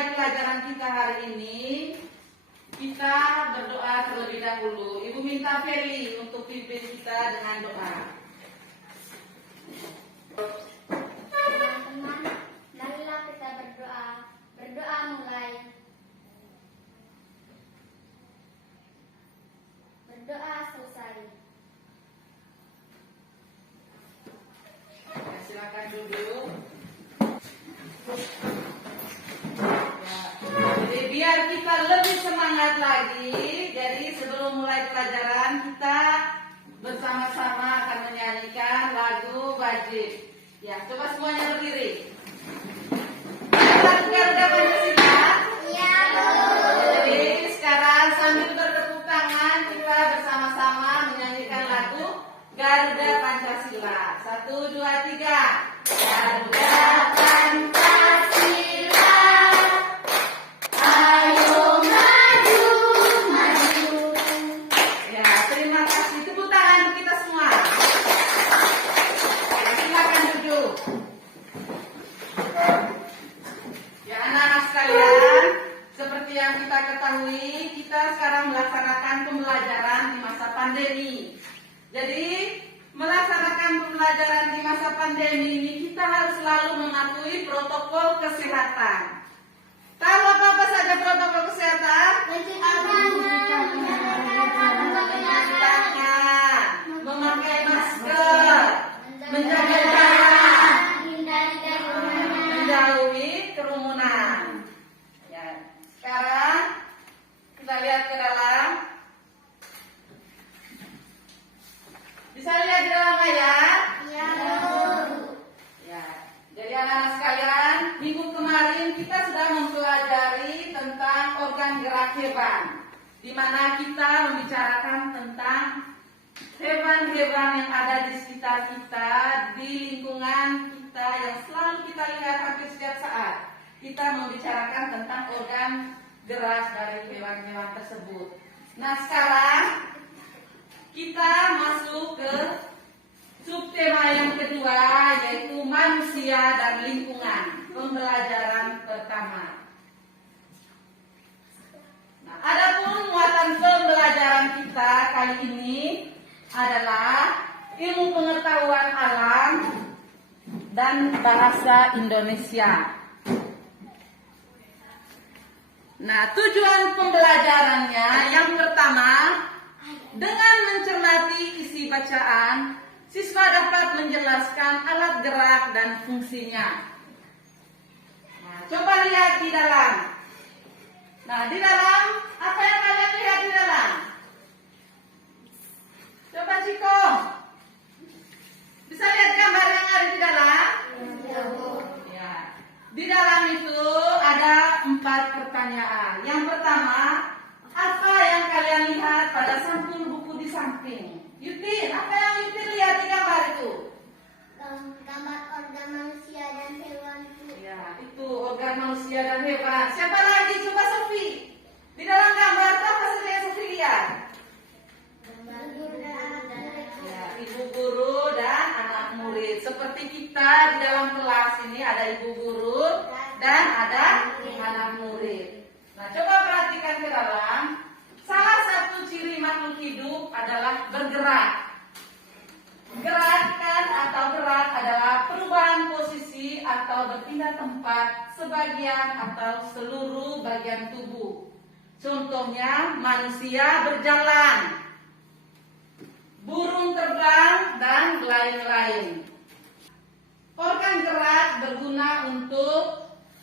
memulai pelajaran kita hari ini, kita berdoa terlebih dahulu. Ibu minta Feli untuk pimpin kita dengan doa. Teman-teman, marilah kita berdoa. Berdoa mulai. Berdoa selesai. Ya, silakan duduk. Jadi biar kita lebih semangat lagi, jadi sebelum mulai pelajaran kita bersama-sama akan menyanyikan lagu wajib. Ya, coba semuanya berdiri. Garuda Pancasila. Iya, Jadi sekarang sambil bertepuk tangan kita bersama-sama menyanyikan lagu Garuda Pancasila. 1, 2, 3. Garuda Pancasila. Ayo maju, maju. Ya, terima kasih. Tepuk tangan untuk kita semua. Ya, silakan duduk. Ya, anak-anak sekalian, seperti yang kita ketahui, kita sekarang melaksanakan pembelajaran di masa pandemi. Jadi, melaksanakan pembelajaran di masa pandemi ini, kita harus selalu mematuhi protokol kesehatan. Tahu apa saja protokol kesehatan? mencuci tangan, Mencuci tangan, memakai masker, menjaga jarak, menjauhi kerumunan. Ya, sekarang kita lihat ke dalam. Bisa lihat di dalam layar? Ya. Jadi anak-anak sekalian, minggu kemarin kita sudah mempelajari tentang organ gerak hewan, di mana kita membicarakan tentang hewan-hewan yang ada di sekitar kita, di lingkungan kita yang selalu kita lihat hampir setiap saat. Kita membicarakan tentang organ gerak dari hewan-hewan tersebut. Nah, sekarang kita masuk ke subtema yang kedua, yaitu manusia dan lingkungan, pembelajaran pertama. Nah, adapun muatan pembelajaran kita kali ini adalah ilmu pengetahuan alam dan bahasa Indonesia. Nah, tujuan pembelajarannya yang pertama, dengan mencermati isi bacaan, siswa dapat menjelaskan alat gerak dan fungsinya. Nah, coba lihat di dalam. Nah, di dalam, apa yang kalian lihat di dalam? Coba Ciko. Bisa lihat gambar yang ada di dalam? Ya. Di dalam itu ada 4 pertanyaan. Yang pertama, apa yang kalian lihat pada sampul buku di samping? Yutin, apa yang Yutin lihat di gambar itu? gambar organ manusia dan hewan. Ya, itu organ manusia dan hewan. Siapa lagi? Coba Sofi. Di dalam gambar itu apa saja yang Sofi lihat? Ya, ibu guru dan anak murid. Seperti kita di dalam kelas ini ada ibu guru dan ada anak murid. Nah, coba perhatikan ke dalam. Salah satu ciri makhluk hidup adalah bergerak. Gerakan atau gerak adalah perubahan posisi atau berpindah tempat sebagian atau seluruh bagian tubuh. Contohnya manusia berjalan, burung terbang, dan lain-lain. Organ gerak berguna untuk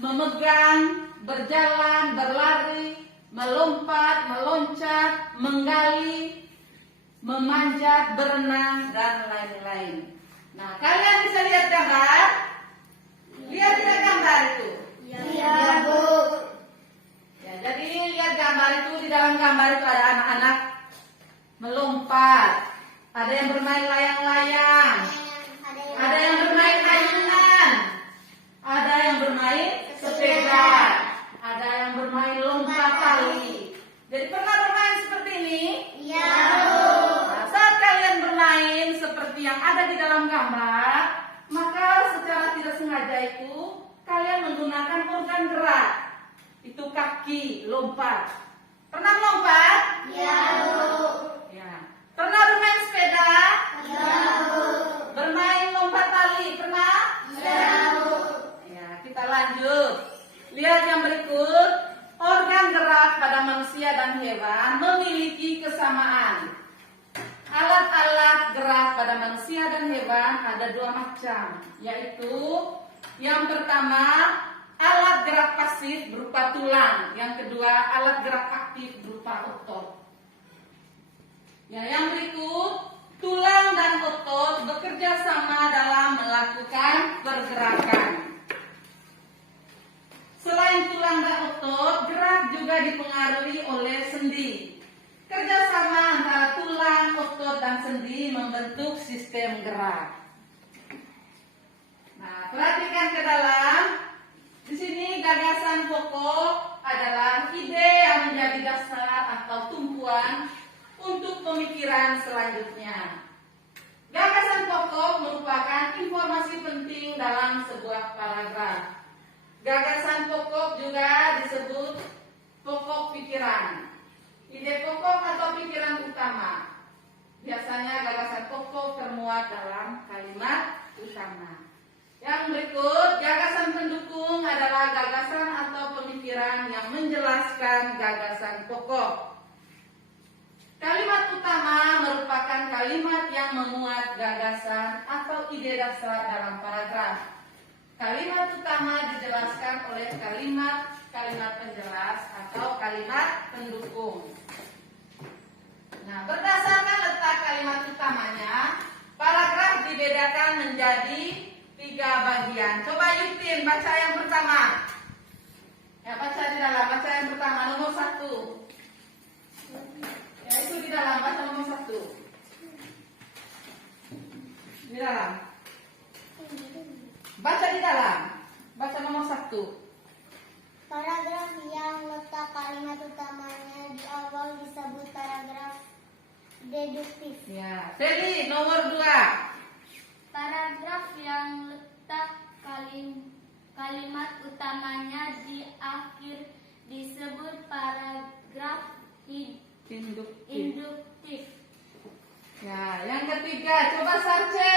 memegang, berjalan, berlari, melompat, meloncat, menggali, memanjat, berenang, dan lain-lain. Nah, kalian bisa lihat gambar? Lihat tidak gambar itu? Iya, Bu. Ya, jadi lihat gambar itu, di dalam gambar itu ada anak-anak melompat, ada yang bermain layang-layang, ada yang bermain ayunan, ada yang bermain sepeda, ada yang bermain lompat tali. Jadi pernah bermain seperti ini? Iya, Nah, saat kalian bermain seperti yang ada di dalam gambar, maka secara tidak sengaja itu kalian menggunakan organ gerak. Pernah melompat? Ya, Bu. Ya. Pernah bermain sepeda? Ya, Bu. Bermain lompat tali? Pernah? Ya, Bu. Ya, kita lanjut. Lihat yang berikut. Organ gerak pada manusia dan hewan memiliki kesamaan. Alat-alat gerak pada manusia dan hewan ada dua macam, yaitu yang pertama alat gerak pasif berupa tulang, yang kedua alat gerak aktif berupa otot. Ya, yang berikut tulang dan otot bekerja sama dalam melakukan pergerakan. Selain tulang dan otot, gerak juga dipengaruhi oleh sendi. Kerjasama antara tulang, otot, dan sendi membentuk sistem gerak. Nah, perhatikan ke dalam. Di sini gagasan pokok adalah ide yang menjadi dasar atau tumpuan untuk pemikiran selanjutnya. Gagasan pokok merupakan informasi penting dalam sebuah paragraf. Gagasan pokok juga disebut pokok pikiran. Ide pokok atau pikiran utama. Biasanya gagasan pokok termuat dalam kalimat utama. Yang berikut, gagasan pendukung adalah gagasan atau pemikiran yang menjelaskan gagasan pokok. Kalimat utama merupakan kalimat yang memuat gagasan atau ide dasar dalam paragraf. Kalimat utama dijelaskan oleh kalimat penjelas atau kalimat pendukung. Nah, berdasarkan letak kalimat utamanya, paragraf dibedakan menjadi 3 bagian. Coba Yutin baca yang pertama. Ya, baca di dalam, baca yang pertama nomor 1. Ya, itu di dalam, baca nomor 1. Di dalam. Baca di dalam. Baca nomor 1. Paragraf yang letak kalimat utamanya di awal disebut paragraf deduktif. Ya, Seli nomor 2. Paragraf yang letak kalimat utamanya di akhir disebut paragraf induktif. Ya, yang ketiga, coba Sarce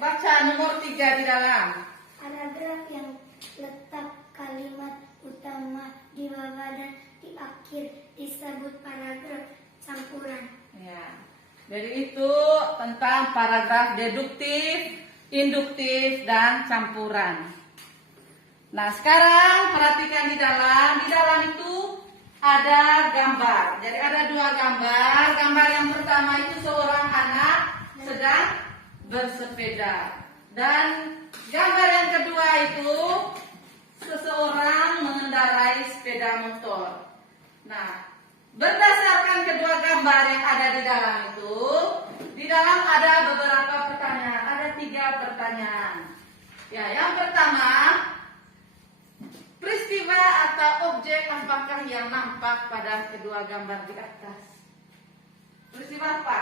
baca nomor 3 di dalam. Paragraf yang letak kalimat utama di bawah dan di akhir disebut paragraf campuran. Ya. Jadi itu tentang paragraf deduktif, induktif, dan campuran. Nah, sekarang perhatikan di dalam. Di dalam itu ada gambar. Jadi ada 2 gambar. Gambar yang pertama itu seorang anak sedang bersepeda. Dan gambar yang kedua itu seseorang mengendarai sepeda motor. Nah, berdasarkan kedua gambar yang ada di dalam itu, di dalam ada beberapa pertanyaan. Ada 3 pertanyaan. Ya, yang pertama, peristiwa atau objek apakah yang nampak pada kedua gambar di atas? Peristiwa apa?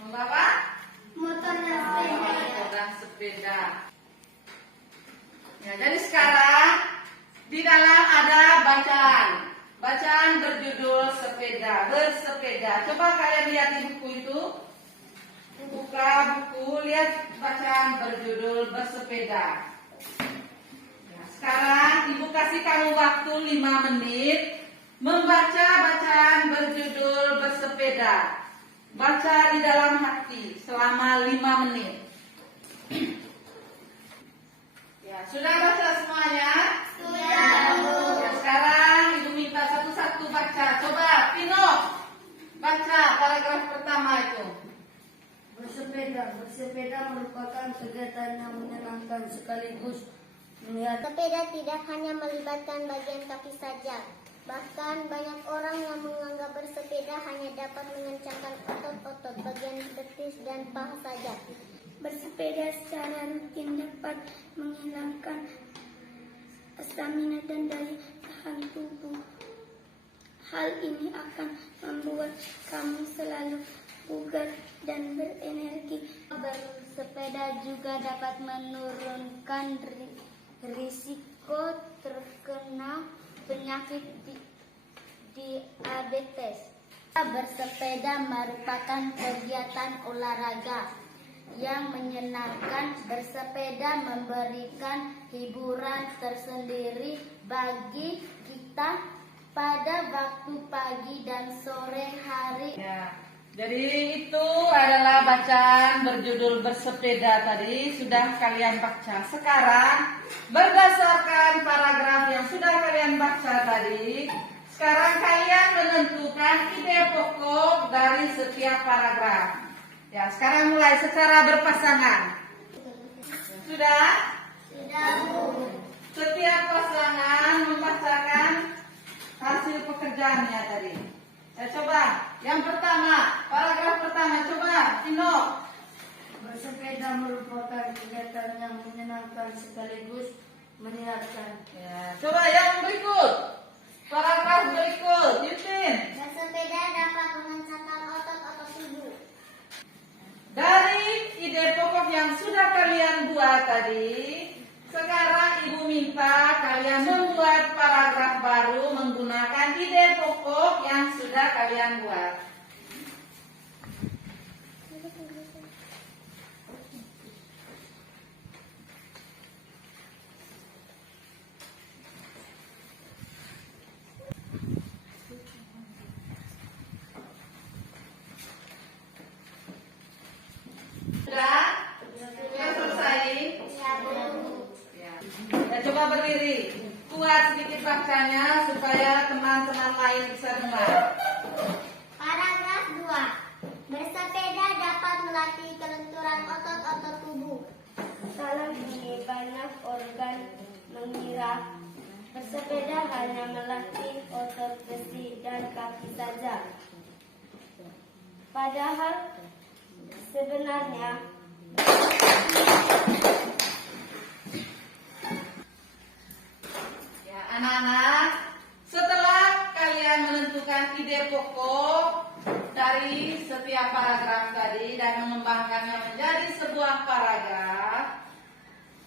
Membawa Motor dan sepeda. motor dan sepeda. Ya, jadi sekarang di dalam ada bacaan. Bacaan berjudul sepeda, bersepeda. Coba kalian lihat di buku itu. Buka buku, lihat bacaan berjudul bersepeda. Ya, sekarang ibu kasih kamu waktu 5 menit membaca bacaan berjudul bersepeda. Baca di dalam hati selama 5 menit. Ya, sudah baca semuanya? Sudah, Bu. Ya, sekarang ibu minta satu-satu baca. Coba, Pino, baca paragraf pertama itu. Bersepeda merupakan kegiatan yang menyenangkan sekaligus melihat. Sepeda tidak hanya melibatkan bagian kaki saja. Bahkan banyak orang yang menganggap bersepeda hanya dapat mengencangkan otot-otot bagian betis dan paha saja. Bersepeda secara rutin dapat menghilangkan stamina dan daya tahan tubuh. Hal ini akan membuat kamu selalu bugar dan berenergi. Bersepeda juga dapat menurunkan risiko terkena penyakit diabetes. Bersepeda merupakan kegiatan olahraga yang menyenangkan. Bersepeda memberikan hiburan tersendiri bagi kita pada waktu pagi dan sore hari. Ya, jadi itu adalah bacaan berjudul bersepeda tadi sudah kalian baca. Sekarang berdasarkan paragraf yang sudah kalian baca tadi, sekarang kalian menentukan ide pokok dari setiap paragraf. Ya, sekarang mulai secara berpasangan. Sudah? Sudah, Bu. Setiap pasangan membacakan hasil pekerjaannya tadi. Ya, coba. Yang pertama, paragraf pertama, coba, Tino. Bersepeda merupakan kegiatan yang menyenangkan sekaligus menyehatkan. Ya, coba yang berikut. Paragraf berikut, Yutin. Bersepeda dapat mengencangkan otot-otot tubuh. Dari ide pokok yang sudah kalian buat tadi, sekarang Ibu minta kalian membuat paragraf baru menggunakan ide pokok yang sudah kalian buat. Sudah? Sudah selesai? Ya, Bu. Ya. Ya, coba berdiri. Kuat sedikit bacanya supaya teman-teman lain bisa dengar. Paragraf 2. Bersepeda dapat melatih kelenturan otot-otot tubuh. Dalam ini banyak organ menggerak. Bersepeda hanya melatih otot besi dan kaki saja. Padahal sebenarnya Ya, anak-anak, setelah kalian menentukan ide pokok dari setiap paragraf tadi dan mengembangkannya menjadi sebuah paragraf,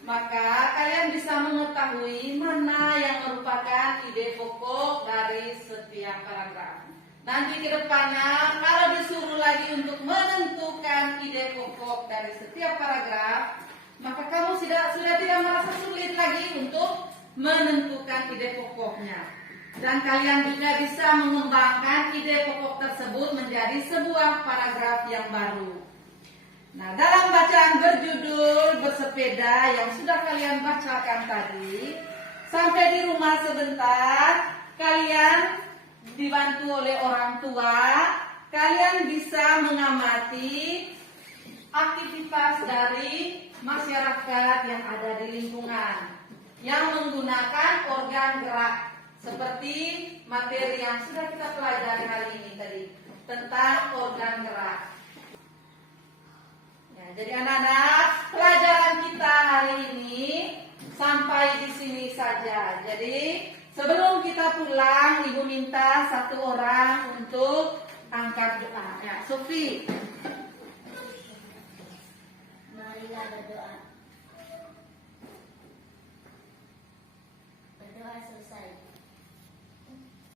maka kalian bisa mengetahui mana yang merupakan ide pokok dari setiap paragraf. Nanti ke depannya kalau disuruh lagi untuk menentukan ide pokok dari setiap paragraf, maka kamu sudah tidak merasa sulit lagi untuk menentukan ide pokoknya. Dan kalian juga bisa mengembangkan ide pokok tersebut menjadi sebuah paragraf yang baru. Nah, dalam bacaan berjudul bersepeda yang sudah kalian bacakan tadi, sampai di rumah sebentar, kalian dibantu oleh orang tua, kalian bisa mengamati aktivitas dari masyarakat yang ada di lingkungan yang menggunakan organ gerak seperti materi yang sudah kita pelajari hari ini tadi tentang organ gerak. Ya, jadi anak-anak, pelajaran kita hari ini sampai di sini saja. Jadi sebelum kita pulang, Ibu minta satu orang untuk angkat doa. Ya, Sofi. Marilah berdoa. Berdoa selesai.